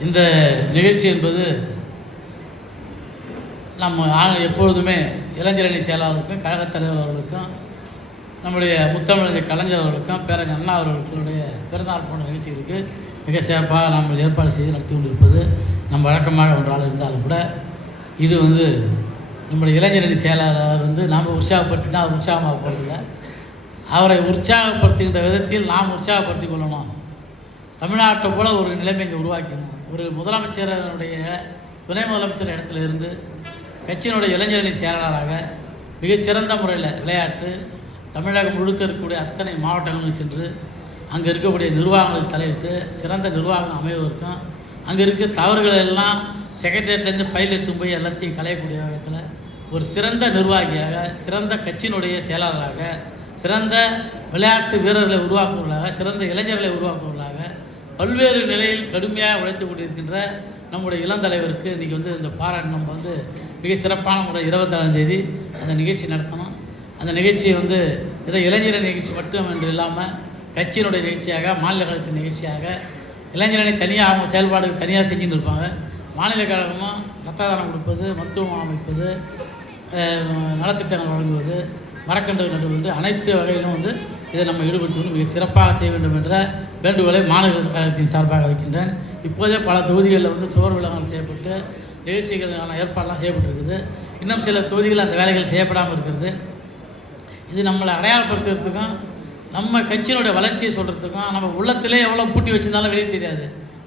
இந்த நிகழ்ச்சி என்பது நம்ம எப்பொழுதுமே இளைஞரணி செயலாளருக்கும் கழகத் தலைவர் அவர்களுக்கும் நம்முடைய முத்தமிழக கலைஞர் அவர்களுக்கும் பேரறிஞர் அண்ணா அவர்களுடைய பிறந்தநாள் போன்ற நிகழ்ச்சிகளுக்கு மிக சிறப்பாக நாம் ஏற்பாடு செய்து நடத்தி கொண்டிருப்பது நம் வழக்கமாக ஒன்றால் இருந்தாலும் கூட இது வந்து நம்முடைய இளைஞரணி செயலாளர் வந்து நாம் உற்சாகப்படுத்தி தான் அவர் உற்சாகமாக போகிறதில்ல அவரை உற்சாகப்படுத்துகின்ற விதத்தில் நாம் உற்சாகப்படுத்தி கொள்ளணும். தமிழ்நாட்டை போல ஒரு நிலைமை இங்கே உருவாக்கணும் ஒரு முதலமைச்சரனுடைய துணை முதலமைச்சர் இடத்துல இருந்து கட்சியினுடைய இளைஞரணி செயலாளராக மிகச்சிறந்த முறையில் விளையாட்டு தமிழகம் முழுக்க இருக்கக்கூடிய அத்தனை மாவட்டங்களுக்கு சென்று அங்கே இருக்கக்கூடிய நிர்வாகங்கள் தலையிட்டு சிறந்த நிர்வாகம் அமைவதற்கும் அங்கே இருக்க தவறுகள் எல்லாம் செக்ரட்டரியேட்லேருந்து ஃபைல் எடுத்து போய் எல்லாத்தையும் களையக்கூடிய வகையில் ஒரு சிறந்த நிர்வாகியாக சிறந்த கட்சியினுடைய செயலாளராக சிறந்த விளையாட்டு வீரர்களை உருவாக்குவர்களாக சிறந்த இளைஞர்களை உருவாக்கும் பல்வேறு நிலையில் கடுமையாக உழைத்து கொண்டிருக்கின்ற நம்முடைய இளம் தலைவருக்கு இன்றைக்கி வந்து இந்த பாராட்டு நம்ம வந்து மிக சிறப்பான முறை இருபத்தாறாம் தேதி அந்த நிகழ்ச்சி நடத்தணும். அந்த நிகழ்ச்சியை வந்து ஏதோ இளைஞர் நிகழ்ச்சி மட்டும் என்று இல்லாமல் கட்சியினுடைய நிகழ்ச்சியாக மாநில கழகத்தின் நிகழ்ச்சியாக இளைஞரணி தனியாக அவங்க செயல்பாடுகள் தனியாக செஞ்சுன்னு இருப்பாங்க. மாநில கழகமும் ரத்த தானம் கொடுப்பது மருத்துவம் அமைப்பது நலத்திட்டங்கள் வழங்குவது மரக்கன்று நடுவது அனைத்து வகையிலும் வந்து இதை நம்ம ஈடுபடுத்துவது மிக சிறப்பாக செய்ய வேண்டும் என்ற வேண்டுகோளை மாநகர கழகத்தின் சார்பாக வைக்கின்றேன். இப்போதே பல தொகுதிகளில் வந்து சுவர் விளம்பரம் செய்யப்பட்டு நிகழ்ச்சிகளுக்கான ஏற்பாடெல்லாம் செய்யப்பட்டிருக்குது. இன்னும் சில தொகுதிகளில் அந்த வேலைகள் செய்யப்படாமல் இருக்கிறது. இது நம்மளை அடையாளப்படுத்துறதுக்கும் நம்ம கட்சியினுடைய வளர்ச்சியை சொல்கிறதுக்கும் நம்ம உள்ளத்திலே எவ்வளோ பூட்டி வச்சிருந்தாலும் வெளியே தெரியாது.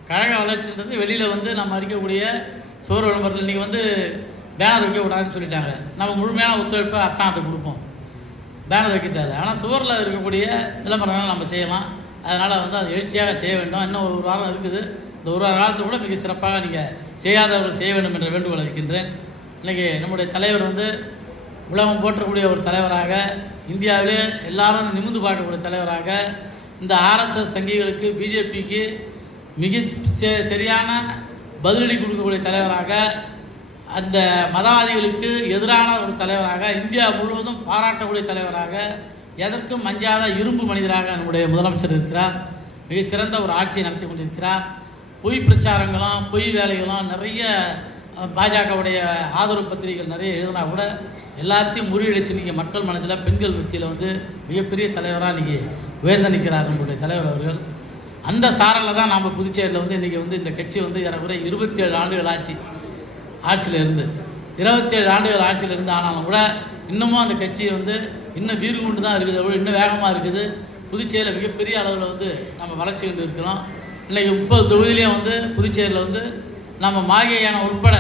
கழக வளர்ச்சின்றது வெளியில் வந்து நம்ம அடிக்கக்கூடிய சோறு விளம்பரத்தில் இன்றைக்கி வந்து பேனர் வைக்கக்கூடாதுன்னு சொல்லிட்டாங்க. நம்ம முழுமையான ஒத்துழைப்பை அரசாங்கத்துக்கு கொடுப்போம். பேனர் வைக்க தேவை ஆனால் சுவரில் இருக்கக்கூடிய விளம்பரங்கள் நம்ம செய்யலாம். அதனால் வந்து அது எழுச்சியாக செய்ய வேண்டும். இன்னும் ஒரு வாரம் இருக்குது. இந்த ஒரு வார காலத்தை கூட மிக சிறப்பாக நீங்கள் செய்யாதவர்கள் செய்ய வேண்டும் என்ற வேண்டுகோளை வைக்கின்றேன். இன்றைக்கி நம்முடைய தலைவர் வந்து உலகம் போற்றக்கூடிய ஒரு தலைவராக இந்தியாவிலே எல்லாரும் நிமிர்ந்து பார்க்கக்கூடிய தலைவராக இந்த ஆர்எஸ்எஸ் சங்கிகளுக்கு பிஜேபிக்கு மிக சரியான பதிலடி கொடுக்கக்கூடிய தலைவராக அந்த மதவாதிகளுக்கு எதிரான ஒரு தலைவராக இந்தியா முழுவதும் பாராட்டக்கூடிய தலைவராக எதற்கும் மஞ்சாத இரும்பு மனிதராக நம்முடைய முதலமைச்சர் இருக்கிறார். மிக சிறந்த ஒரு ஆட்சியை நடத்தி கொண்டிருக்கிறார். பொய் பிரச்சாரங்களும் பொய் வேலைகளும் நிறைய பாஜகவுடைய ஆதரவு பத்திரிகைகள் நிறைய எழுதினா கூட எல்லாத்தையும் முறியடிச்சு நீங்கள் மக்கள் மனதில் பெண்கள் மத்தியில் வந்து மிகப்பெரிய தலைவராக இன்றைக்கி உயர்ந்து நிற்கிறார் நம்முடைய தலைவர் அவர்கள். அந்த சாரலில் தான் நாம் புதுச்சேரியில் வந்து இன்றைக்கி வந்து இந்த கட்சி வந்து ஏறக்குறைய இருபத்தி ஏழு ஆண்டுகள் ஆச்சு. ஆட்சியில் இருந்து இருபத்தேழு ஆண்டுகள் ஆட்சியில் இருந்து ஆனாலும் கூட இன்னமும் அந்த கட்சி வந்து இன்னும் வீறு கொண்டு தான் இருக்குது இன்னும் வேகமாக இருக்குது. புதுச்சேரியில் மிகப்பெரிய அளவில் வந்து நம்ம வளர்ச்சி கொண்டு இருக்கிறோம். இன்றைக்கி முப்பது தொகுதியிலையும் வந்து புதுச்சேரியில் வந்து நம்ம மாகே யானம் உட்பட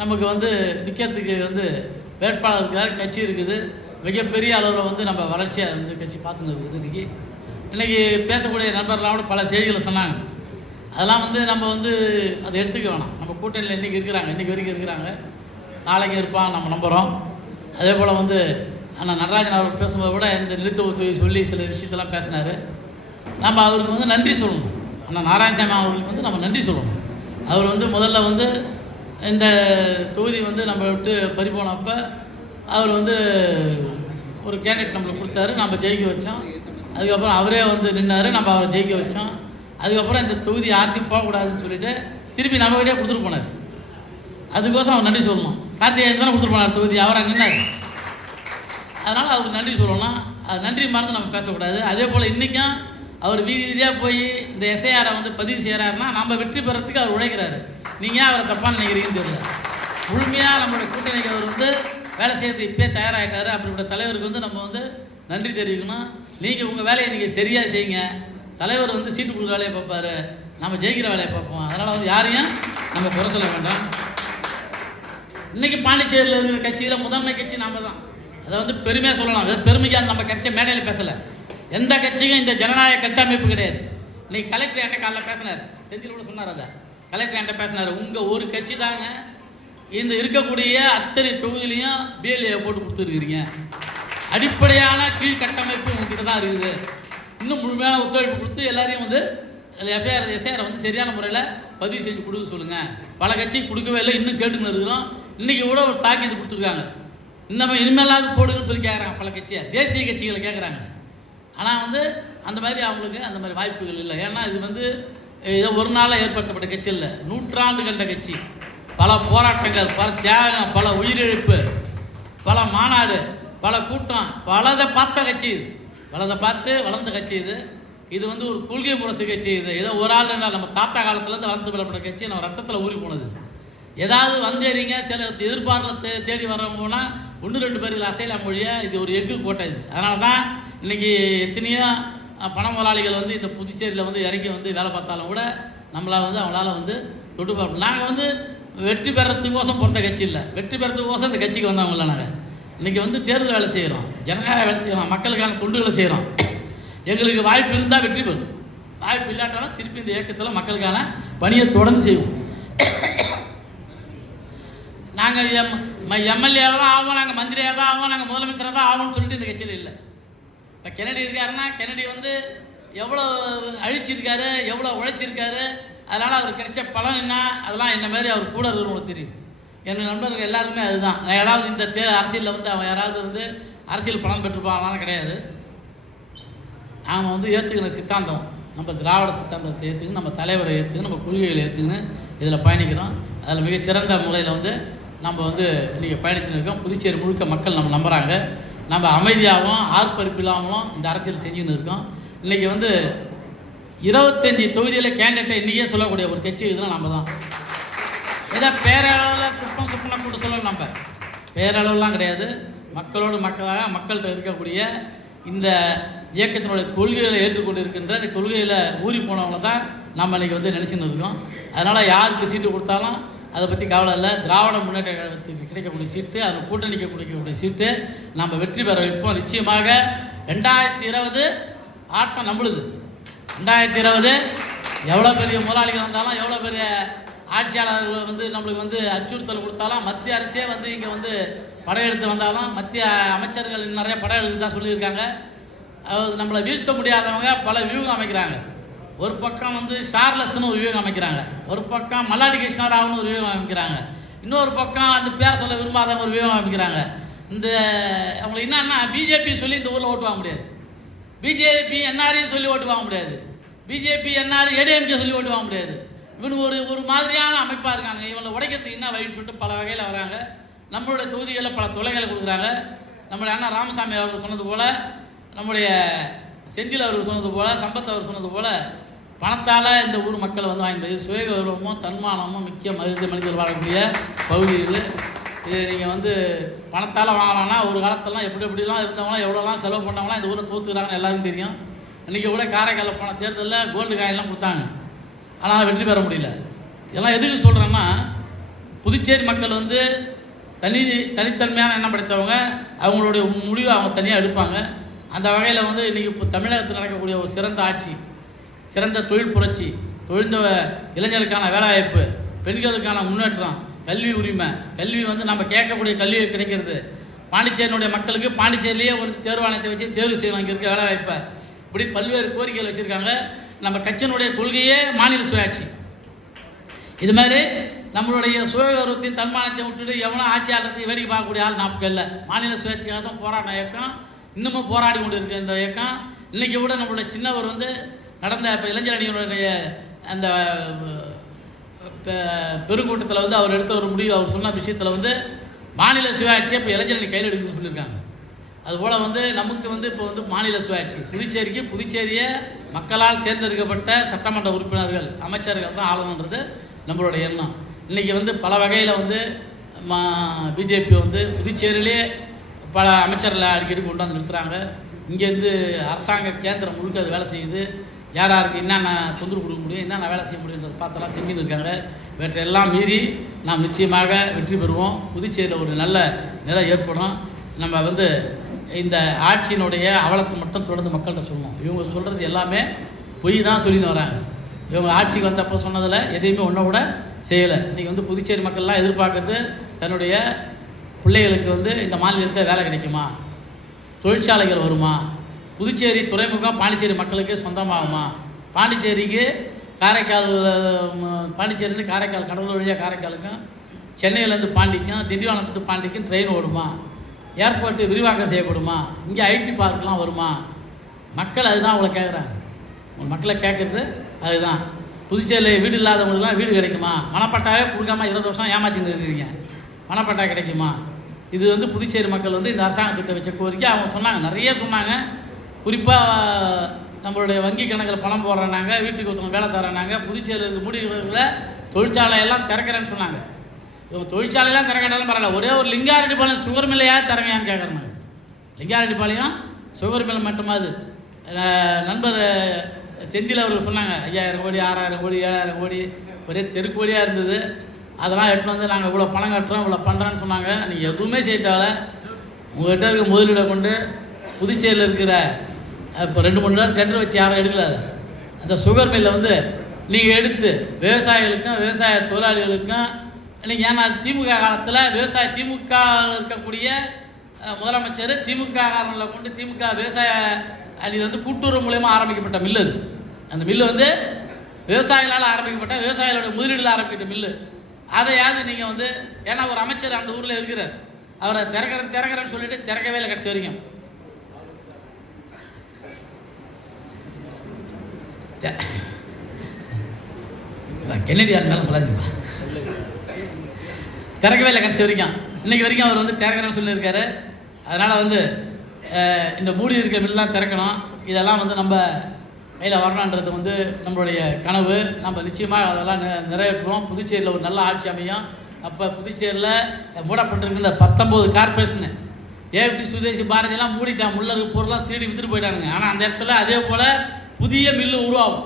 நமக்கு வந்து நிற்கிறதுக்கு வந்து வேட்பாளர் இருக்கிறார் கட்சி இருக்குது. மிகப்பெரிய அளவில் வந்து நம்ம வளர்ச்சியாக வந்து கட்சி பார்த்துன்னு இருக்குது இன்றைக்கி இன்றைக்கி பேசக்கூடிய நண்பர்லாம் கூட பல செய்திகளை சொன்னாங்க. அதெல்லாம் வந்து நம்ம வந்து அதை எடுத்துக்க வேணாம். நம்ம கூட்டணியில் இன்றைக்கி இருக்கிறாங்க. இன்றைக்கி வரைக்கும் இருக்கிறாங்க. நாளைக்கு இருப்பான் நம்ம நம்புகிறோம் அதே போல் வந்து அண்ணா நடராஜன் அவர் பேசும்போது கூட இந்த நிறுத்த உதவி சொல்லி சில விஷயத்தெல்லாம் பேசினார். நம்ம அவருக்கு வந்து நன்றி சொல்லணும். ஆனால் நாராயணசாமி அவர்களுக்கு வந்து நம்ம நன்றி சொல்லணும். அவர் வந்து முதல்ல வந்து இந்த தொகுதி வந்து நம்ம விட்டு பறி போனப்போ அவர் வந்து ஒரு கேண்டிடேட் நம்மளுக்கு கொடுத்தாரு. நம்ம ஜெயிக்க வச்சோம். அதுக்கப்புறம் அவரே வந்து நின்னார். நம்ம அவரை ஜெயிக்க வச்சோம். அதுக்கப்புறம் இந்த தொகுதி யார்ட்டையும் போகக்கூடாதுன்னு சொல்லிட்டு திருப்பி நம்மகிட்டே கொடுத்துட்டு போனார். அதுக்கோசம் அவர் நன்றி சொல்லணும். கார்த்திகேயன் தானே கொடுத்துட்டு போனார் தொகுதி. அவரை நின்னார். அதனால் அவருக்கு நன்றி சொல்லணும் அது நன்றி மறந்து நம்ம பேசக்கூடாது. அதே போல் இன்றைக்கும் அவர் வீதி வீதியாக போய் இந்த எஸ்ஐஆரை வந்து பதிவு செய்கிறாருன்னா நம்ம வெற்றி பெறத்துக்கு அவர் உழைக்கிறாரு. நீங்கள் ஏன் அவரை தப்பாக நினைக்கிறீங்கன்னு தெரியல. முழுமையாக நம்மளுடைய கூட்டணிக்கு அவர் வந்து வேலை செய்யறது இப்பயே தயாராகிட்டார் அப்படிப்பட்ட தலைவருக்கு வந்து நம்ம வந்து நன்றி தெரிவிக்கணும். நீங்கள் உங்கள் வேலையை நீங்கள் சரியாக செய்யுங்க. தலைவர் வந்து சீட்டு கொடுக்குற வேலையை பார்ப்பாரு. நம்ம ஜெயிக்கிற வேலையை பார்ப்போம். அதனால் வந்து யாரையும் நம்ம குறை சொல்ல வேண்டாம். இன்னைக்கு பாண்டிச்சேரியில் இருக்கிற கட்சியில் முதன்மை கட்சி நாம் தான். அதை வந்து பெருமையாக சொல்லலாம். அது பெருமைக்காக நம்ம கட்சியை மேடையில் பேசலை. எந்த கட்சியும் இந்த ஜனநாயக கட்டமைப்பு கிடையாது. இன்னைக்கு கலெக்டர் என்கிட்ட காலைல பேசினார். செந்தில் கூட சொன்னார் அதை. கலெக்டர் என்கிட்ட பேசினார். உங்கள் ஒரு கட்சி தாங்க இந்த இருக்கக்கூடிய அத்தனை தொகுதியிலையும் பிஎல்ஏ போட்டு கொடுத்துருக்கிறீங்க. அடிப்படையான கீழ்கட்டமைப்பு உங்ககிட்ட தான் இருக்குது. இன்னும் முழுமையான ஒத்துழைப்பு கொடுத்து எல்லாரையும் வந்து எஃப்ஐஆர் எஸ்ஐஆர் வந்து சரியான முறையில் பதிவு செஞ்சு கொடுக்க சொல்லுங்கள் பல கட்சி கொடுக்கவே இல்லை இன்னும் கேட்டுன்னு இருக்கிறோம். இன்றைக்கி கூட ஒரு தாக்கீது கொடுத்துருக்காங்க. இன்னும் இனிமேலாவது போடுங்கன்னு சொல்லி கேட்குறாங்க பல கட்சியை. தேசிய கட்சிகளை கேட்குறாங்க ஆனால் வந்து அந்த மாதிரி அவங்களுக்கு அந்த மாதிரி வாய்ப்புகள் இல்லை. ஏன்னா இது வந்து ஏதோ ஒரு நாளில் ஏற்படுத்தப்பட்ட கட்சி இல்லை. நூற்றாண்டு கண்ட கட்சி. பல போராட்டங்கள் பல தியாகம் பல உயிரிழப்பு பல மாநாடு பல கூட்டம் பலதை பார்த்த கட்சி இது. வளர்ந்த பார்த்து வளர்ந்த கட்சி இது. இது வந்து ஒரு கொள்கை முரசு கட்சி இது. ஏதோ ஒரு ஆள் என்ன நம்ம தாத்தா காலத்துலேருந்து வளர்ந்து பெறப்பட்ட கட்சி நம்ம ரத்தத்தில் ஊறி போனது. ஏதாவது வந்தேறிங்க சில எதிர்பார்ப்பில் தே தேடி வரவங்க போனால் ஒன்று ரெண்டு பேருக்கு அசைலாம் மொழியை இது ஒரு எக்கு கோட்டை இது. அதனால தான் இன்றைக்கி எத்தனையோ பண முதலாளிகள் வந்து இந்த புதுச்சேரியில் வந்து இறங்கி வந்து வேலை பார்த்தாலும் கூட நம்மளால் வந்து அவங்களால வந்து தொட்டு பார்ப்போம் நாங்கள் வந்து வெற்றி பெறத்துக்கோசம் பிறந்த கட்சி இல்லை. வெற்றி பெறத்துக்கோசம் இந்த கட்சிக்கு வந்தவங்க இல்லை நாங்கள் இன்றைக்கி வந்து தேர்தல் வேலை செய்கிறோம் ஜனநாயக வேலை செய்கிறோம் மக்களுக்கான தொண்டுகளை செய்கிறோம் எங்களுக்கு வாய்ப்பு இருந்தால் வெற்றி பெறும். வாய்ப்பு இல்லாட்டாலும் திருப்பி இந்த இயக்கத்தில் மக்களுக்கான பணியை தொடர்ந்து செய்வோம். நாங்கள் எம் எம்எல்ஏவாக தான் ஆவோம். நாங்கள் மந்திரியாக தான் ஆவோம். நாங்கள் முதலமைச்சராக தான் ஆகும்னு சொல்லிட்டு இந்த கட்சியில் இல்லை. இப்போ கெனடி இருக்காருன்னா கெனடி வந்து எவ்வளோ அழிச்சிருக்காரு எவ்வளோ உழைச்சிருக்காரு அதனால் அவர் கிடைச்ச பலன் என்ன அதெல்லாம் என்ன மாதிரி அவர் கூட இருக்கிறவங்களுக்கு தெரியும். என் நண்பர்கள் எல்லாருமே அதுதான். யாராவது இந்த தே அரசியலில் வந்து அவன் யாராவது வந்து அரசியல் பணம் பெற்றுப்பாங்களான்னு கிடையாது. நாம் வந்து ஏற்றுக்கிற சித்தாந்தம் நம்ம திராவிட சித்தாந்தத்தை ஏற்றுக்கணும் நம்ம தலைவரை ஏற்றுக்கணும் நம்ம கொள்கைகளை ஏற்றுக்கணும் இதில் பயணிக்கிறோம். அதில் மிகச்சிறந்த முறையில் வந்து நம்ம வந்து இன்றைக்கி பயணிச்சுன்னு இருக்கோம். புதுச்சேரி முழுக்க மக்கள் நம்ம நம்புகிறாங்க நம்ம அமைதியாகவும் ஆர்ப்பரிப்பு இல்லாமலும் இந்த அரசியல் செஞ்சுன்னு இருக்கோம். இன்றைக்கி வந்து இருபத்தஞ்சி தொகுதியில் கேண்டிடேட்டை இன்றைக்கே சொல்லக்கூடிய ஒரு கட்சி இதுனா நம்ம தான். ஏதோ பேரளவில் குற்றம் சுப்பனை கூட சொல்லணும் நம்ம. பேரளவுலாம் கிடையாது. மக்களோடு மக்களாக மக்கள்கிட்ட இருக்கக்கூடிய இந்த இயக்கத்தினுடைய கொள்கைகளை ஏற்றுக்கொண்டு இருக்கின்ற இந்த கொள்கையில் ஊறி போனவங்கள தான் நம்ம இன்றைக்கி வந்து நினச்சின்னு இருக்கோம். அதனால் யாருக்கு சீட்டு கொடுத்தாலும் அதை பற்றி கவலை இல்லை. திராவிட முன்னேற்ற கழகத்துக்கு கிடைக்கக்கூடிய சீட்டு அதில் கூட்டணிக்கு கொடுக்கக்கூடிய சீட்டு நம்ம வெற்றி பெற வைப்போம். நிச்சயமாக ரெண்டாயிரத்தி இருபது ஆட்டம் நம்பளுது ரெண்டாயிரத்தி இருபது எவ்வளோ பெரிய முதலாளிகள் வந்தாலும் எவ்வளோ பெரிய ஆட்சியாளர்கள் வந்து நம்மளுக்கு வந்து அச்சுறுத்தல் கொடுத்தாலும் மத்திய அரசே வந்து இங்கே வந்து படையெடுத்து வந்தாலும் மத்திய அமைச்சர்கள் நிறைய படையெடுத்து தான் சொல்லியிருக்காங்க. அதாவது நம்மளை வீழ்த்த முடியாதவங்க பல வியூகம் அமைக்கிறாங்க. ஒரு பக்கம் வந்து ஷார்லஸ்னு ஒரு வியூகம் அமைக்கிறாங்க. ஒரு பக்கம் மல்லாடி கிருஷ்ணராவ்னு ஒரு வியூகம் அமைக்கிறாங்க. இன்னொரு பக்கம் அந்த பேர் சொல்ல விரும்பாதவங்க ஒரு வியூகம் அமைக்கிறாங்க. இந்த அவங்களுக்கு என்னன்னா பிஜேபி சொல்லி இந்த ஊரில் ஓட்டு வாங்க முடியாது. பிஜேபி என்ஆரையும் சொல்லி ஓட்டு வாங்க முடியாது. பிஜேபி என்ஆர் ஏடிஎம்கே சொல்லி ஓட்டு வாங்க முடியாது. இவன் ஒரு ஒரு மாதிரியான அமைப்பாக இருக்கானுங்க. இவனை உடைக்கிறதுக்கு என்ன வழின்னு சொல்லிட்டு பல வகையில் வராங்க. நம்மளுடைய தொகுதிகளில் பல தொலைகளை கொடுக்குறாங்க. நம்மளுடைய அண்ணா ராமசாமி அவர்கள் சொன்னது போல் நம்முடைய செந்தில் அவர்கள் சொன்னது போல் சம்பத் அவர் சொன்னது போல் பணத்தால் இந்த ஊர் மக்களை வந்து வாங்கிப்பது சுய கௌரவமும் தன்மானமும் முக்கிய மனித மனிதர் வாழக்கூடிய பகுதி இது. இது நீங்கள் வந்து பணத்தால் வாங்கலாம்னா ஒரு காலத்தெல்லாம் எப்படி எப்படிலாம் இருந்தவங்களாம் எவ்வளோலாம் செலவு பண்ணவங்களாம் இந்த ஊரில் தோத்துக்கிறாங்கன்னு எல்லாருக்கும் தெரியும். இன்றைக்கி கூட காரைக்காலில் போன தேர்தலில் கோல்டு காயின்லாம் கொடுத்தாங்க. ஆனால் வெற்றி பெற முடியல. இதெல்லாம் எதுக்கு சொல்கிறேன்னா புதுச்சேரி மக்கள் வந்து தனி தனித்தன்மையான எண்ணம் படைத்தவங்க அவங்களுடைய முடிவை அவங்க தனியாக எடுப்பாங்க. அந்த வகையில் வந்து இன்றைக்கி இப்போ தமிழகத்தில் நடக்கக்கூடிய ஒரு சிறந்த ஆட்சி சிறந்த தொழில் புரட்சி தொழில்ந்த இளைஞருக்கான வேலைவாய்ப்பு பெண்களுக்கான முன்னேற்றம் கல்வி உரிமை கல்வி வந்து நம்ம கேட்கக்கூடிய கல்வி கிடைக்கிறது. பாண்டிச்சேரியினுடைய மக்களுக்கு பாண்டிச்சேரியிலேயே ஒரு தேர்வாணையத்தை வச்சு தேர்வு செய்யலாம் இங்கே இருக்க வேலைவாய்ப்பை. இப்படி பல்வேறு கோரிக்கைகள் வச்சுருக்காங்க. நம்ம கட்சியினுடைய கொள்கையே மாநில சுயாட்சி. இது மாதிரி நம்மளுடைய சுயகௌரவத்தின் தன்மானத்தை விட்டுட்டு எவனோ ஆட்சியாளத்தை வேடிக்கை பார்க்கக்கூடிய ஆள் நமக்கு இல்லை. மாநில சுயாட்சிக்காசம் போராட்ட இயக்கம் இன்னமும் போராடி கொண்டு இருக்கின்ற இயக்கம் இன்றைக்கி கூட நம்மளுடைய சின்னவர் வந்து நடந்த இப்போ இளைஞரணியினுடைய அந்த பெ- வந்து அவர் எடுத்த ஒரு முடிவு அவர் சொன்ன விஷயத்தில் வந்து மாநில சுயாட்சியை இப்போ இளைஞரணி கையில் எடுக்கணும்னு சொல்லியிருக்காங்க. அதுபோல் வந்து நமக்கு வந்து இப்போ வந்து மாநில சுயாட்சி புதுச்சேரிக்கு புதுச்சேரியை மக்களால் தேர்ந்தெடுக்கப்பட்ட சட்டமன்ற உறுப்பினர்கள் அமைச்சர்கள் தான் ஆளணுன்றது நம்மளுடைய எண்ணம். இன்றைக்கி வந்து பல வகையில் வந்து மா பிஜேபி வந்து புதுச்சேரியிலே பல அமைச்சர்களை அடிக்கடி கொண்டு வந்து இங்கேருந்து அரசாங்க கேந்திரம் முழுக்க அது வேலை செய்யுது. யார் யாருக்கு என்னென்ன தொந்தரவு கொடுக்க முடியும் என்னென்ன வேலை செய்ய முடியுன்றதை பார்த்தெல்லாம் செஞ்சுன்னு இருக்காங்க. இவற்றையெல்லாம் மீறி நாம் நிச்சயமாக வெற்றி பெறுவோம். புதுச்சேரியில் ஒரு நல்ல நிலை ஏற்படும். நம்ம வந்து இந்த ஆட்சியினுடைய அவலத்தை மட்டும் தொடர்ந்து மக்கள்கிட்ட சொல்லணும் இவங்க சொல்கிறது எல்லாமே பொய் தான் சொல்லின்னு வராங்க. இவங்க ஆட்சிக்கு வந்தப்போ சொன்னதில் எதையுமே ஒன்றை கூட செய்யலை. இன்றைக்கி வந்து புதுச்சேரி மக்கள்லாம் எதிர்பார்க்குறது தன்னுடைய பிள்ளைகளுக்கு வந்து இந்த மாநிலத்தில் வேலை கிடைக்குமா? தொழிற்சாலைகள் வருமா? புதுச்சேரி துறைமுகம் பாண்டிச்சேரி மக்களுக்கு சொந்தமாகுமா? பாண்டிச்சேரிக்கு காரைக்கால் பாண்டிச்சேரிலேருந்து காரைக்கால் கடலூர் வழியாக காரைக்காலுக்கும் சென்னையிலேருந்து பாண்டிக்கும் திண்டிவனத்துலேருந்து பாண்டிக்கும் ட்ரெயின் ஓடுமா? ஏர்போர்ட்டு விரிவாக்கம் செய்யப்படுமா? இங்கே ஐடி பார்க்லாம் வருமா? மக்கள் அதுதான் அவங்கள கேட்குறாங்க உங்கள் மக்களை கேட்குறது அதுதான். புதுச்சேரியில் வீடு இல்லாதவங்களுக்குலாம் வீடு கிடைக்குமா? மனப்பட்டாவே கொடுக்காம இருபது வருஷம் ஏமாற்றி இருக்கிறீங்க மனப்பட்டா கிடைக்குமா? இது வந்து புதுச்சேரி மக்கள் வந்து இந்த அரசாங்கத்திட்ட வச்ச கோரிக்கை. அவங்க சொன்னாங்க நிறைய சொன்னாங்க. குறிப்பாக நம்மளுடைய வங்கி கணக்கில் பணம் போடுறேன்னாங்க வீட்டுக்கு ஒருத்தவங்க வேலை தரேன்னாங்க புதுச்சேரியில் இருக்க முடிவுகளில் தொழிற்சாலையெல்லாம் திறக்கிறேன்னு சொன்னாங்க. இவங்க தொழிற்சாலையெல்லாம் திறக்கட்டாலும் பரவாயில்ல. ஒரே ஒரு லிங்காரெட்டிப்பாளையம் சுகர் மில்லையா திறங்கயான்னு கேட்குறாங்க லிங்காரெட்டிப்பாளையம் சுகர் மில் மட்டுமாது நண்பர் செந்தில் அவர்கள் சொன்னாங்க ஐயாயிரம் கோடி ஆறாயிரம் கோடி ஏழாயிரம் கோடி ஒரே தெருக்கோடியாக இருந்தது. அதெல்லாம் எடுத்துன்னு வந்து நாங்கள் இவ்வளோ பணம் கட்டுறோம் இவ்வளோ பண்ணுறோன்னு சொன்னாங்க. நீங்கள் எதுவுமே செய்ய தேவை உங்கள்கிட்ட இருக்க முதலீடை கொண்டு புதுச்சேரியில் இருக்கிற இப்போ ரெண்டு மூணு நேரம் டெண்டர் வச்சு யாரும் எடுக்கல அந்த சுகர் மில்லை வந்து நீங்கள் எடுத்து விவசாயிகளுக்கும் விவசாய தொழிலாளிகளுக்கும் இல்லைங்க ஏன்னா திமுக காலத்தில் விவசாய திமுக இருக்கக்கூடிய முதலமைச்சர் திமுக காரணங்களை கொண்டு திமுக விவசாய அணி வந்து கூட்டுறவு மூலயமா ஆரம்பிக்கப்பட்ட மில்லு அது. அந்த மில்லு வந்து விவசாயிகளால் ஆரம்பிக்கப்பட்ட விவசாயிகளோட முதலீடுகள் ஆரம்பிக்கப்பட்ட மில்லு. அதையாவது நீங்கள் வந்து ஏன்னா ஒரு அமைச்சர் அந்த ஊரில் இருக்கிறார். அவரை திறக்கிற திறக்கிறேன்னு சொல்லிட்டு திறக்கவே இல்லை கிடச்சி வரைக்கும். கென்னடி அது மேலே சொல்லாதீங்கப்பா. திறக்கவே இல்லை கடைசி வரைக்கும். இன்னைக்கு வரைக்கும் அவர் வந்து திறக்கிறேன்னு சொல்லியிருக்காரு. அதனால் வந்து இந்த மூடி இருக்க மில்லாம் திறக்கணும். இதெல்லாம் வந்து நம்ம கையில் வரணுன்றது வந்து நம்மளுடைய கனவு. நம்ம நிச்சயமாக அதெல்லாம் நிறைவேற்றுவோம். புதுச்சேரியில் ஒரு நல்ல ஆட்சி அமையும். அப்போ புதுச்சேரியில் மூடப்பட்டிருக்கிற பத்தொம்போது கார்பரேஷனு ஏபிடி சுதேசி பாரதியெல்லாம் மூடிட்டான் முள்ள இருக்க பொருள்லாம் திருடி வித்துட்டு போயிட்டானுங்க. ஆனால் அந்த இடத்துல அதே போல் புதிய மில்லு உருவாகும்.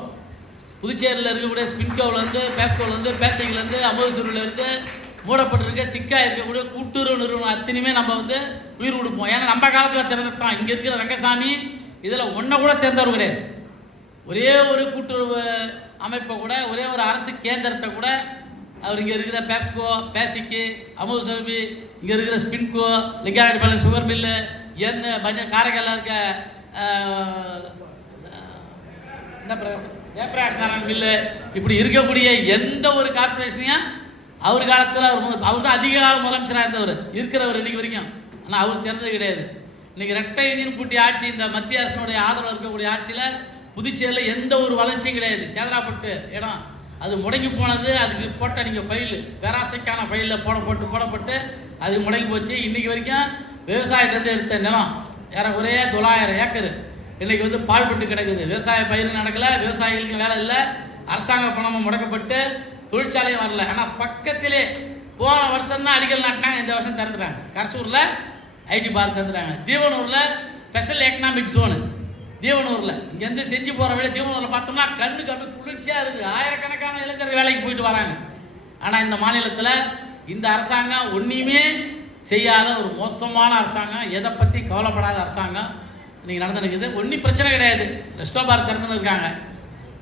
புதுச்சேரியில் இருக்கக்கூடிய ஸ்பின்கோவிலேருந்து பேப்கோவிலேருந்து பேசிக்லேருந்து அமுதசூரிலேருந்து மூடப்பட்டிருக்க சிக்கா இருக்கக்கூடிய கூட்டுறவு நிறுவனம் அத்தனையுமே நம்ம வந்து உயிர் கொடுப்போம். ஏன்னா நம்ம காலத்தில் திறந்துட்டான் இங்கே இருக்கிற ரங்கசாமி இதில் ஒன்றை கூட தேர்ந்தவர் கிடையாது. ஒரே ஒரு கூட்டுறவு அமைப்பை கூட ஒரே ஒரு அரசு கேந்திரத்தை கூட அவர் இங்கே இருக்கிற பேப்ஸ்கோ பேசிக்கு அமுத செல்வி இங்கே இருக்கிற ஸ்பின்கோ லிங்காரெட்டிப்பாளையம் சுகர் மில்லு எந்த பஞ்ச காரைக்காலில் இருக்க என்ன ஜெயபிரகாஷ் நாராயண் மில்லு இப்படி இருக்கக்கூடிய எந்த ஒரு கார்பரேஷனையும் அவர் காலத்தில் அவர் அவர் தான் அதிக காலம் முதலமைச்சராக இருந்தவர். இருக்கிறவர் இன்னைக்கு வரைக்கும். ஆனால் அவர் திறந்தது கிடையாது. இன்னைக்கு ரெட்டை இன்ஜின் கூட்டி ஆட்சி இந்த மத்திய அரசினுடைய ஆதரவு இருக்கக்கூடிய ஆட்சியில் புதுச்சேரியில் எந்த ஒரு வளர்ச்சியும் கிடையாது. சேதராப்பட்டு இடம். அது முடங்கி போனது அதுக்கு போட்ட நீங்கள் ஃபைலு பேராசைக்கான ஃபைலில் போட போட்டு போடப்பட்டு அது முடங்கி போச்சு. இன்னைக்கு வரைக்கும் விவசாயத்திலேருந்து எடுத்த நிலம். ஏறக்குறைய தொள்ளாயிரம் ஏக்கர். இன்னைக்கு வந்து பால்பட்டு கிடக்குது. விவசாய பயிர் நடக்கலை விவசாயிகளுக்கு வேலை இல்லை. அரசாங்க பணமும் முடக்கப்பட்டு தொழிற்சாலையும் வரல. ஆனால் பக்கத்திலே போன வருஷம் தான் அடிக்கல் நாட்டினாங்க. இந்த வருஷம் திறந்துட்டாங்க. கரசூரில் ஐடி பார்க் திறந்துட்டாங்க. தீவனூரில் ஸ்பெஷல் எக்கனாமிக் ஜோனு தீவனூரில். இங்கேருந்து செஞ்சு போகிற வழி தீவனூரில் பார்த்தோம்னா கண்ணு கண்ணு குளிர்ச்சியாக இருக்குது. ஆயிரக்கணக்கான இளைஞர்கள் வேலைக்கு போயிட்டு வராங்க. ஆனால் இந்த மாநிலத்தில் இந்த அரசாங்கம் ஒன்றையுமே செய்யாத ஒரு மோசமான அரசாங்கம். எதை பற்றி கவலைப்படாத அரசாங்கம். இன்றைக்கி நடந்துருக்குது ஒன்றும் பிரச்சனை கிடையாது. ரெஸ்டோ பார் திறந்துன்னு இருக்காங்க.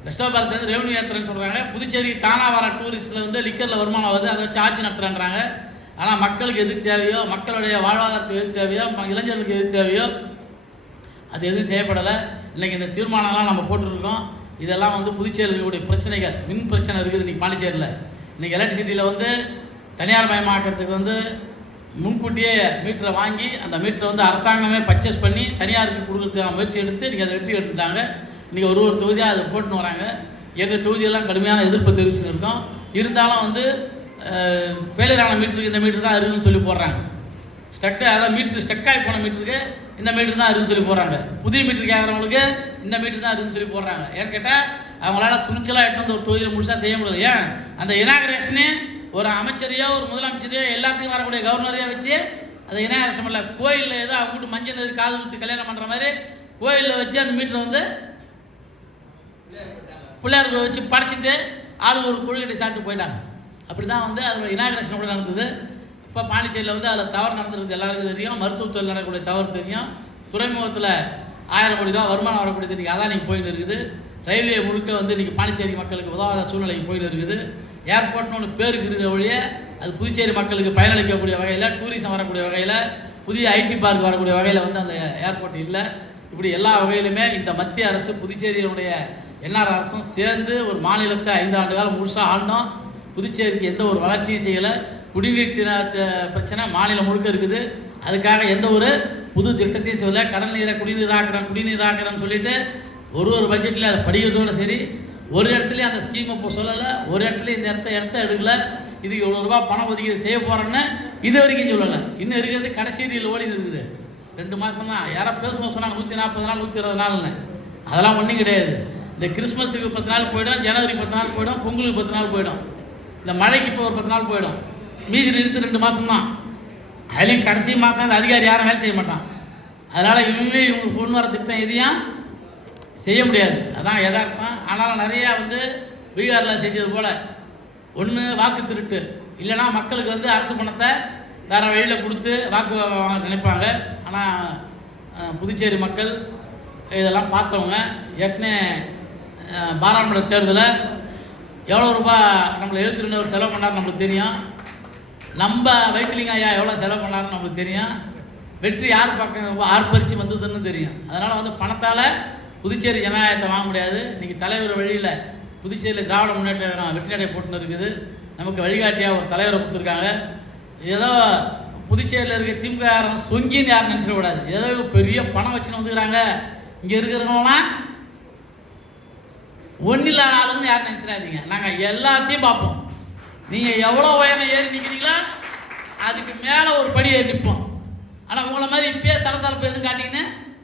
ரெஸ்டோ பார் திறந்து ரெவன்யூ ஏற்றுறேன்னு சொல்கிறாங்க புதுச்சேரி தானாக வர டூரிஸ்ட்டில் வந்து லிக்கரில் வருமானம் வருது. அதை வச்சு ஆட்சி நடத்துகிறேன்றாங்க ஆனால் மக்களுக்கு எது தேவையோ மக்களுடைய வாழ்வாதாரத்துக்கு எது தேவையோ ம- இளைஞர்களுக்கு எது தேவையோ அது எதுவும் செய்யப்படலை. இன்றைக்கி இந்த தீர்மானம்லாம் நம்ம போட்டுருக்கோம். இதெல்லாம் வந்து புதுச்சேரியில் இருக்கக்கூடிய பிரச்சனைகள் மின் பிரச்சனை இருக்குது இன்றைக்கி பாண்டிச்சேரியில். இன்றைக்கி எலக்ட்ரிசிட்டியில் வந்து தனியார் மயமாக்கிறதுக்கு வந்து முன்கூட்டியே மீட்டரை வாங்கி அந்த மீட்டரை வந்து அரசாங்கமே பர்ச்சேஸ் பண்ணி தனியாருக்கு கொடுக்குறதுக்கான முயற்சி எடுத்து இன்றைக்கி அதை வெற்றி எடுத்துட்டாங்க இன்றைக்கி ஒரு ஒரு தொகுதியாக அதை போட்டுன்னு வராங்க. எங்கள் தொகுதியெல்லாம் கடுமையான எதிர்ப்பு தெரிவிச்சுன்னு இருக்கோம். இருந்தாலும் வந்து பேலரான மீட்டருக்கு இந்த மீட்டர் தான் இருக்குன்னு சொல்லி போடுறாங்க. ஸ்டக்கு அதாவது மீட்ரு ஸ்டக்காகி ஆகி போன மீட்டருக்கு இந்த மீட்டர் தான் இருக்குன்னு சொல்லி போடுறாங்க. புதிய மீட்டர் கேட்குறவங்களுக்கு இந்த மீட்டர் தான் இருக்குன்னு சொல்லி போடுறாங்க. ஏன்னு கேட்டால் அவங்களால துணிச்சலாக எட்டு வந்து ஒரு தொகுதியில் முழுசாக செய்ய முடியல. ஏன்? அந்த இனாகிரேஷனே ஒரு அமைச்சரையோ ஒரு முதலமைச்சரையோ எல்லாத்துக்கும் வரக்கூடிய கவர்னரையோ வச்சு அது இனாகிரேஷன் பண்ணல கோயிலில் ஏதோ அவங்க வீட்டு மஞ்சள் காது ஊற்றி கல்யாணம் பண்ணுற மாதிரி கோயிலில் வச்சு அந்த மீட்டரை வந்து பிள்ளையார்களை வச்சு படைச்சிட்டு ஆளு ஒரு குழுக்கிட்ட சாப்பிட்டு போயிட்டாங்க. அப்படி தான் வந்து அதில் இனாகிரேஷன் கூட நடந்தது. இப்போ பாண்டிச்சேரியில் வந்து அதில் தவறு நடந்திருக்கு. எல்லாருக்கும் தெரியும். மருத்துவத்துறையில் நடக்கக்கூடிய தவறு தெரியும். துறைமுகத்தில் ஆயிரம் கோடி ரூபா வருமானம் வரக்கூடிய தெரியும் அதான் நீங்கள் போயிட்டு இருக்குது. ரயில்வே முழுக்க வந்து இன்றைக்கி பாண்டிச்சேரி மக்களுக்கு உதவாத சூழ்நிலைக்கு போயிட்டு இருக்குது. ஏர்போர்ட்னு ஒன்று பேருக்கு இருக்கிற வழிய அது புதுச்சேரி மக்களுக்கு பயனளிக்கக்கூடிய வகையில் டூரிசம் வரக்கூடிய வகையில் புதிய ஐடி பார்க் வரக்கூடிய வகையில் வந்து அந்த ஏர்போர்ட் இல்லை. இப்படி எல்லா வகையிலுமே இந்த மத்திய அரசு புதுச்சேரியினுடைய என்ஆர் அரசும் சேர்ந்து ஒரு மாநிலத்தை ஐந்து ஆண்டு காலம் முழுசாக ஆண்டோம். புதுச்சேரிக்கு எந்த ஒரு வளர்ச்சியும் செய்யலை. குடிநீர் பிரச்சனை மாநிலம் முழுக்க இருக்குது. அதுக்காக எந்த ஒரு புது திட்டத்தையும் சொல்ல கடல் நீரை குடிநீர் ஆக்குறேன் குடிநீர் ஆக்குறேன்னு சொல்லிட்டு ஒரு ஒரு பட்ஜெட்டில் அதை படிக்கிறதோட சரி. ஒரு இடத்துலையும் அந்த ஸ்கீமை இப்போ சொல்லலை. ஒரு இடத்துலையும் இந்த இடத்த இடத்த எடுக்கல. இதுக்கு இவ்வளோ ரூபா பணம் ஒதுக்கி செய்ய போகிறேன்னு இது வரைக்கும் சொல்லலை. இன்னும் இருக்கிறது கடைசி இதில் ஓடி இருக்குது. ரெண்டு மாதம் தான் யாரோ பேசும்போது சொன்னாங்க நூற்றி நாற்பது நாள் நூற்றி இருபது நாள்னு. அதெல்லாம் ஒன்றும் கிடையாது. இந்த கிறிஸ்மஸுக்கு பத்து நாள் போயிடும் ஜனவரி பத்து நாள் போயிடும் பொங்கலுக்கு பத்து நாள் போயிடும். இந்த மழைக்கு இப்போ ஒரு பத்து நாள் போயிடும். மீதி இருந்து ரெண்டு மாதம் தான் அதுலேயும் கடைசி மாதம் அந்த அதிகாரி யாரும் வேலை செய்ய மாட்டான். அதனால் இவங்க இவங்க கொண்டு வர திட்டம் எதையும் செய்ய முடியாது. அதான் எதார்த்தம் ஆனால் நிறையா வந்து பீகாரில் செஞ்சது போல் ஒன்று வாக்கு திருட்டு. இல்லைன்னா மக்களுக்கு வந்து அரசு பணத்தை வேறு வழியில் கொடுத்து வாக்கு நினைப்பாங்க. ஆனால் புதுச்சேரி மக்கள் இதெல்லாம் பார்த்தவங்க ஏற்கனவே பாராளுமன்ற தேர்தலில் எவ்வளோ ரூபாய் நம்மளை எழுத்துருந்தவர் செலவு பண்ணார் நம்மளுக்கு தெரியும். நம்ம வைத்திலிங்க ஐயா எவ்வளோ செலவு பண்ணாருன்னு நம்மளுக்கு தெரியும். வெற்றி யார் பக்கம் ஆர்ப்பரிச்சு வந்ததுன்னு தெரியும். அதனால் வந்து பணத்தால் புதுச்சேரி ஜனநாயகத்தை வாங்க முடியாது. இன்றைக்கி தலைவர் வழியில் புதுச்சேரியில் திராவிட முன்னேற்ற வெற்றி நடை போட்டுன்னு இருக்குது. நமக்கு வழிகாட்டியாக ஒரு தலைவரை கொடுத்துருக்காங்க. ஏதோ புதுச்சேரியில் இருக்க திமுக யாரும் சொங்கின்னு யாரும் நினச்சிடக்கூடாது. ஏதோ பெரிய பணம் வச்சுன்னு வந்துக்கிறாங்க. இங்கே இருக்கிறவங்களாம் ஒன்றும் இல்லாத ஆளுன்னு யாரும் நினச்சிடாதீங்க. நாங்கள் எல்லாத்தையும் பார்ப்போம். நீங்கள் எவ்வளோ உயரம் ஏறி நிற்கிறீங்களோ அதுக்கு மேலே ஒரு படி ஏறி நிற்போம் ஆனால் உங்களை மாதிரி இப்பயே சலசலப்பு எதுவும் காட்டிங்கன்னு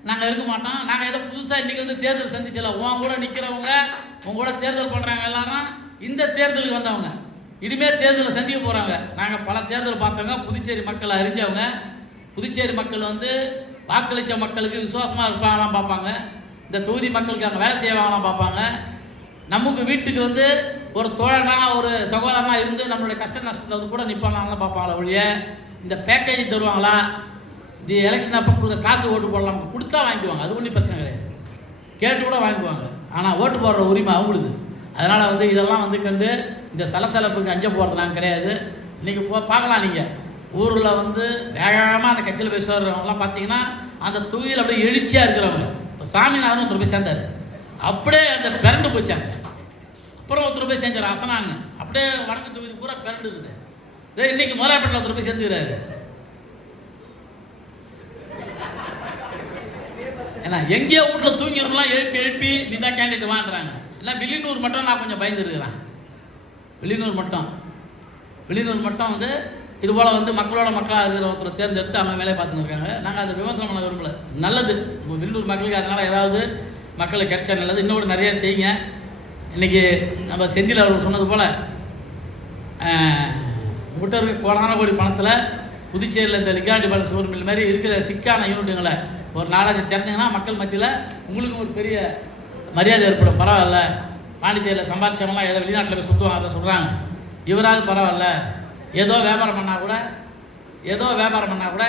நாங்கள் இருக்க மாட்டோம். நாங்கள் ஏதோ புதுசாக இன்றைக்கி வந்து தேர்தல் சந்திச்சல உன் கூட நிற்கிறவங்க உங்க கூட தேர்தல் பண்ணுறாங்க எல்லாரும் இந்த தேர்தலுக்கு வந்தவங்க. இனிமே தேர்தலை சந்திக்க போகிறாங்க நாங்கள் பல தேர்தல் பார்த்தவங்க புதுச்சேரி மக்களை அறிஞ்சவங்க. புதுச்சேரி மக்கள் வந்து வாக்களித்த மக்களுக்கு விசுவாசமாக இருப்பாங்களாம் பார்ப்பாங்க. இந்த தொகுதி மக்களுக்கு அங்கே வேலை செய்வாங்களாம் பார்ப்பாங்க. நமக்கு வீட்டுக்கு வந்து ஒரு தோழனா ஒரு சகோதரனா இருந்து நம்மளுடைய கஷ்ட நஷ்டத்தை வந்து கூட நிற்பாங்களாம் பார்ப்பாங்களா ஒழிய இந்த பேக்கேஜ் தருவாங்களா? தி எலெக்ஷன் அப்போ கொடுக்குற காசு ஓட்டு போடலாம் கொடுத்தா வாங்கிக்குவாங்க அது ஒன்றும் பிரச்சனை கிடையாது. கேட்டு கூட வாங்கிக்குவாங்க ஆனால் ஓட்டு போடுற உரிமை அவங்களுது. அதனால் வந்து இதெல்லாம் வந்து கண்டு இந்த சலசலப்புக்கு அஞ்ச போகிறதுலாம் கிடையாது. நீங்கள் போ பார்க்கலாம் நீங்கள் ஊரில் வந்து வேகமாக அந்த கட்சியில் போய் சேர்றவங்கலாம் பார்த்தீங்கன்னா அந்த தொகுதியில் அப்படியே எழுச்சியாக இருக்கிறவங்க. இப்போ சாமிநாதன் ஒருத்தர் போய் சேர்ந்தார். அப்படியே அந்த பிறண்டு போச்சாங்க அப்புறம் ஒருத்தர் போய் செஞ்சார் அசனான்னு அப்படியே வடக்கு தொகுதி பூரா பிறண்டு இருக்குது. இன்னைக்கு மோலாப்பேட்டில் ஒருத்தர் போய் சேர்ந்துக்கிறாரு. ஏன்னா எங்கேயோ வீட்டில் தூங்கிருந்தலாம் எழுப்பி எழுப்பி நீ தான் கேண்டிடேட் வாங்குறாங்க. இல்லை வில்லியனூர் மட்டும் நான் கொஞ்சம் பயந்துருக்கிறேன். வில்லியனூர் மட்டும். வில்லியனூர் மட்டும் வந்து இது போல் வந்து மக்களோட மக்களாக இருக்கிற ஒருத்தரை தேர்ந்தெடுத்து அவங்க வேலையை பார்த்துன்னு இருக்காங்க. நாங்கள் அதை விமர்சனம் பண்ண விரும்பல. நல்லது. நம்ம வெளியூர் மக்களுக்கு அதனால் ஏதாவது மக்களுக்கு கிடைச்சா நல்லது. இன்னொரு நிறைய செய்யுங்க. இன்றைக்கி நம்ம செந்தில் அவர் சொன்னது போல் உங்கள்கிட்ட இருக்க கோடான கோடி பணத்தில் புதுச்சேரியில் இந்த லிகாண்டி பாலம் சுகர் மில் மாதிரி இருக்கிற சிக்கான யூனிட்டுங்களை ஒரு நாலஞ்சு திறந்தீங்கன்னா மக்கள் மத்தியில் உங்களுக்கும் ஒரு பெரிய மரியாதை ஏற்படும். பரவாயில்ல. பாண்டிச்சேரியில் சம்பாரிச்சவங்களாம் ஏதோ வெளிநாட்டில் போய் சுற்றுவாங்க அதை சொல்கிறாங்க இவராவது பரவாயில்ல. ஏதோ வியாபாரம் பண்ணால் கூட ஏதோ வியாபாரம் பண்ணால் கூட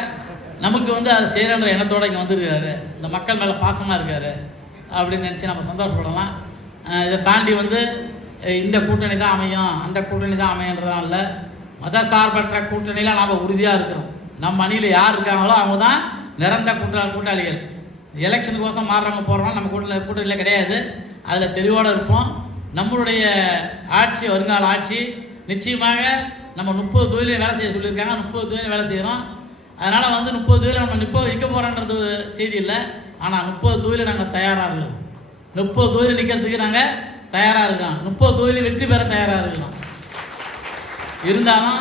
நமக்கு வந்து அதை செய்கிறன்ற எண்ணத்தோடு இங்கே வந்துருக்காரு இந்த மக்கள் மேலே பாசமாக இருக்காரு. அப்படின்னு நினச்சி நம்ம சந்தோஷப்படலாம். இதை தாண்டி வந்து இந்த கூட்டணி தான் அமையும். அந்த கூட்டணி தான் அமையன்றதுலாம் இல்லை. மத சார்பற்ற கூட்டணியில் நாம் உறுதியாக இருக்கிறோம். நம்ம அணியில் யார் இருக்காங்களோ அவங்க தான் நிரந்த கூட்ட கூட்டாளிகள். எலெக்ஷனுக்கோசம் மாறுறவங்க போகிறோம் நம்ம கூட்டணி கூட்டணியில் கிடையாது. அதில் தெளிவோடு இருப்போம். நம்மளுடைய ஆட்சி வருங்கால ஆட்சி நிச்சயமாக நம்ம முப்பது தொழிலையும் வேலை செய்ய சொல்லியிருக்காங்க. முப்பது தொழிலையும் வேலை செய்கிறோம் அதனால் வந்து முப்பது தொழிலை நம்ம நிற்போ நிற்க போகிறோன்றது செய்தி இல்லை. ஆனால் முப்பது தொழிலை நாங்கள் தயாராக இருக்கிறோம் முப்பது தொழில் நிற்கிறதுக்கு நாங்கள் தயாராக இருக்கிறோம் முப்பது தொழில் வெற்றி பெற தயாராக இருக்கிறோம் இருந்தாலும்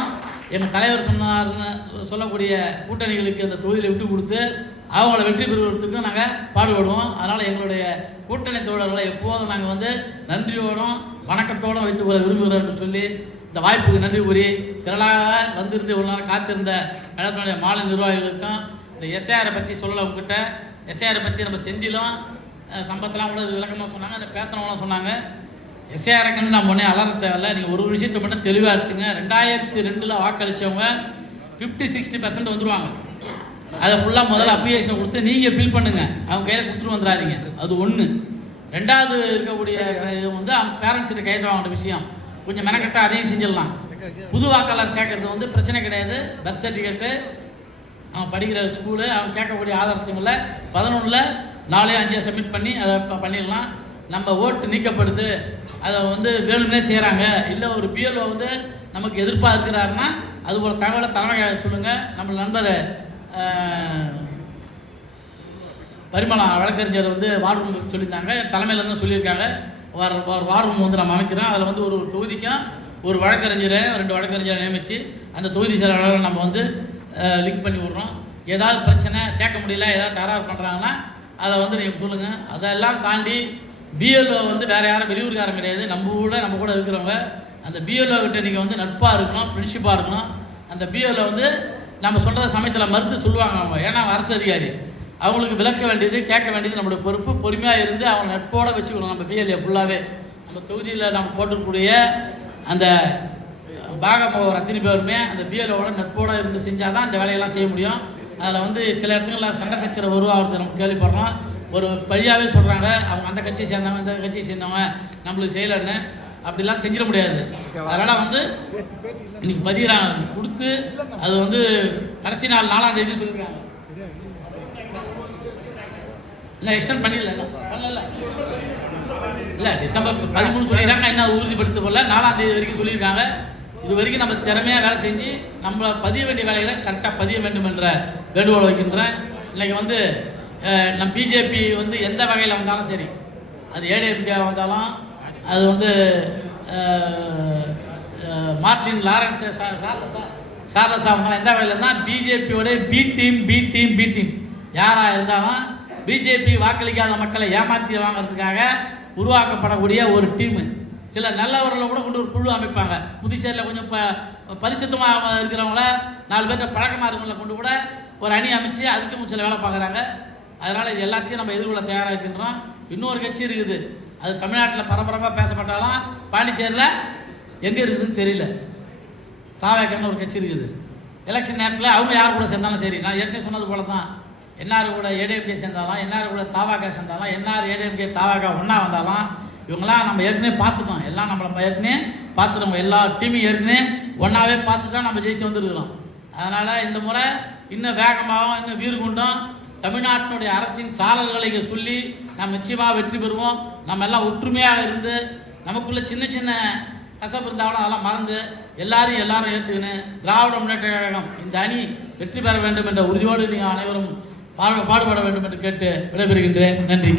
எங்கள் தலைவர் சொன்னார்னு சொ- சொல்லக்கூடிய கூட்டணிகளுக்கு அந்த தொகுதியில் விட்டு கொடுத்து அவங்கள வெற்றி பெறுவதற்கும் நாங்கள் பாடுபடுவோம். அதனால் எங்களுடைய கூட்டணி தோழர்களை எப்போதும் நாங்கள் வந்து நன்றியோடும் வணக்கத்தோடும் வைத்துக் கொள்ள விரும்புகிறோம் என்று சொல்லி இந்த வாய்ப்புக்கு நன்றி கூறி திரளாக வந்திருந்து இவ்வளோ நேரம் காத்திருந்த இடத்தினுடைய மாநில நிர்வாகிகளுக்கும் இந்த எஸ்ஐஆரை பற்றி சொல்லலை உங்ககிட்ட. எஸ்ஐஆரை பற்றி நம்ம செந்திலும் சம்பத்தெல்லாம் கூட விளக்கமாக சொன்னாங்க அதை பேசுனவங்களும் சொன்னாங்க. எஸ்ஏஆர்க்குன்னு நம்ம ஒன்றே அலற தேவையில்ல. நீங்கள் ஒரு விஷயத்தை மட்டும் தெளிவாக எடுத்துங்க. ரெண்டாயிரத்தி ரெண்டில் வாக்களித்தவங்க ஃபிஃப்டி சிக்ஸ்டி பர்சன்ட் வந்துடுவாங்க அதை ஃபுல்லாக முதல்ல அப்ளிகேஷனை கொடுத்து நீங்கள் ஃபில் பண்ணுங்கள் அவங்க கையில் கொடுத்துட்டு வந்துடாதீங்க. அது ஒன்று ரெண்டாவது இருக்கக்கூடிய இது வந்து அவங்க பேரண்ட்ஸ்கிட்ட கையெழுத்து வாங்கின விஷயம். கொஞ்சம் மெனக்கட்டாக அதையும் செஞ்சிடலாம். புது வாக்காளர் சேர்க்கறது வந்து பிரச்சனை கிடையாது. பர்த் சர்டிஃபிகேட்டு அவன் படிக்கிற ஸ்கூலு அவன் கேட்கக்கூடிய ஆதாரத்துங்களை பதினொன்றில் நாலே அஞ்சே சப்மிட் பண்ணி அதை இப்போ பண்ணிடலாம். நம்ம ஓட்டு நீக்கப்படுது. அதை வந்து வேணும்னே செய்கிறாங்க இல்லை ஒரு பிஎல்ஓ வந்து நமக்கு எதிர்ப்பாக இருக்கிறாருன்னா அது ஒரு தகவலை தலைமை சொல்லுங்கள் நம்ம நண்பர் பரிமளம் வழக்கறிஞர் வந்து ரூம் சொல்லியிருந்தாங்க. தலைமையிலேருந்து சொல்லியிருக்காங்க. வார வார வார் ரூம் வந்து நம்ம அமைக்கிறோம். அதில் வந்து ஒரு தொகுதிக்கும் ஒரு வழக்கறிஞரை ரெண்டு வழக்கறிஞரை நியமித்து அந்த தொகுதி செயலாளரை நம்ம வந்து லிங்க் பண்ணி விட்றோம். ஏதாவது பிரச்சனை சேர்க்க முடியல ஏதாவது தகராறு பண்ணுறாங்கன்னா அதை வந்து நீங்கள் சொல்லுங்கள் அதெல்லாம் தாண்டி பிஎல்ஓ வந்து வேறு யாரும் வெளியூர்காரம் கிடையாது. நம்ம கூட நம்ம கூட இருக்கிறவங்க அந்த பிஎல்ஓ கிட்ட நீங்கள் வந்து நட்பாக இருக்கணும் ஃப்ரெண்ட்ஷிப்பாக இருக்கணும். அந்த பிஎல்ஓ வந்து நம்ம சொல்கிற சமயத்தில் மறுத்து சொல்லுவாங்க அவங்க. ஏன்னா அரசு அதிகாரி. அவங்களுக்கு விளக்க வேண்டியது கேட்க வேண்டியது நம்மளுடைய பொறுப்பு. பொறுமையாக இருந்து அவங்க நட்போட வச்சுக்கணும். நம்ம பிஎல்ஏ ஃபுல்லாகவே நம்ம தொகுதியில் நம்ம போட்டிருக்கக்கூடிய அந்த பாகம் ஒரு அத்தனை பேருமே அந்த பிஎல்ஓட நட்போட இருந்து செஞ்சால் தான் இந்த வேலையெல்லாம் செய்ய முடியும். அதில் வந்து சில இடத்துங்களில் சண்டை சச்சரவு உருவாகிறது நம்ம கேள்விப்படுறோம். ஒரு பழியாகவே சொல்கிறாங்க அவங்க அந்த கட்சியை சேர்ந்தவங்க இந்த கட்சியை சேர்ந்தவங்க நம்மளுக்கு செய்யலைன்னு அப்படிலாம் செஞ்சிட முடியாது. அதனால் வந்து இன்னைக்கு பதிகிறாங்க கொடுத்து அது வந்து கடைசி நாள் நாலாம் தேதி சொல்லியிருக்காங்க. இல்லை எக்ஸ்டெண்ட் பண்ணிடல பண்ணல இல்லை. டிசம்பர் பதிமூணு சொல்லியிருக்காங்க என்ன உறுதிப்படுத்த போல நாலாம் தேதி வரைக்கும் சொல்லியிருக்காங்க. இது வரைக்கும் நம்ம திறமையாக வேலை செஞ்சு நம்மளை பதிய வேண்டிய வேலைகளை கரெக்டாக பதிய வேண்டும் என்ற வேண்டுகோள் வைக்கின்றேன். இன்றைக்கி வந்து நம் பிஜேபி வந்து எந்த வகையில் வந்தாலும் சரி அது ஏடிஎம்கே வந்தாலும் அது வந்து மார்டின் மார்ட்டின் லாரன்ஸ் சா- சார்லஸா சார்லஸா எந்த வகையில் இருந்தால் பிஜேபியோட B team B team B team யாராக இருந்தாலும் பிஜேபி வாக்களிக்காத மக்களை ஏமாற்றி வாங்குறதுக்காக உருவாக்கப்படக்கூடிய ஒரு டீமு சில நல்லவர்களை கூட கொண்டு ஒரு குழு அமைப்பாங்க. புதுச்சேரியில் கொஞ்சம் ப பரிசுத்தமாக இருக்கிறவங்கள நாலு பேர்கிட்ட பழக்கமாக இருக்கிறவங்கள கொண்டு கூட ஒரு அணி அமைச்சு அதுக்கும் சில வேலை பார்க்குறாங்க. அதனால் இது எல்லாத்தையும் நம்ம எதிர்கொள்ள தயாராக இருக்கின்றோம். இன்னொரு கட்சி இருக்குது. அது தமிழ்நாட்டில் பரபரப்பாக பேசப்பட்டாலும் பாண்டிச்சேரியில் எங்கே இருக்குதுன்னு தெரியல. தாவேக்கன்னு ஒரு கட்சி இருக்குது. எலெக்ஷன் நேரத்தில் அவங்க யார் கூட சேர்ந்தாலும் சரி. நான் ஏற்கனவே சொன்னது போல தான் என்ஆர் கூட ஏடிஎம்கே சேர்ந்தாலும் என்ஆர் கூட தாவாக்கா சேர்ந்தாலும் என்ஆர் ஏடிஎம்கே தாவாக்கா ஒன்றா வந்தாலும் இவங்களாம் நம்ம ஏற்கனவே பார்த்துட்டோம். எல்லாம் நம்மளை ஏற்கனவே பார்த்துட்டோம் எல்லா டீமையும் ஏற்கனவே ஒன்றாவே பார்த்துட்டோம் நம்ம ஜெயிச்சு வந்துருக்கிறோம். அதனால் இந்த முறை இன்னும் வேகமாகவும் இன்னும் வீறு தமிழ்நாட்டினுடைய அரசின் சாரல்களை சொல்லி நாம் நிச்சயமாக வெற்றி பெறுவோம். நம்ம எல்லாம் ஒற்றுமையாக இருந்து நமக்குள்ளே சின்ன சின்ன கசப்பு இருந்தாலும் அதெல்லாம் மறந்து எல்லாரும் எல்லாரும் ஏற்றுக்கின்னு திராவிட முன்னேற்ற கழகம் இந்த அணி வெற்றி பெற வேண்டும் என்ற உறுதியோடு நீங்கள் அனைவரும் பாடுபட வேண்டும் என்று கேட்டு விடைபெறுகின்றேன். நன்றி.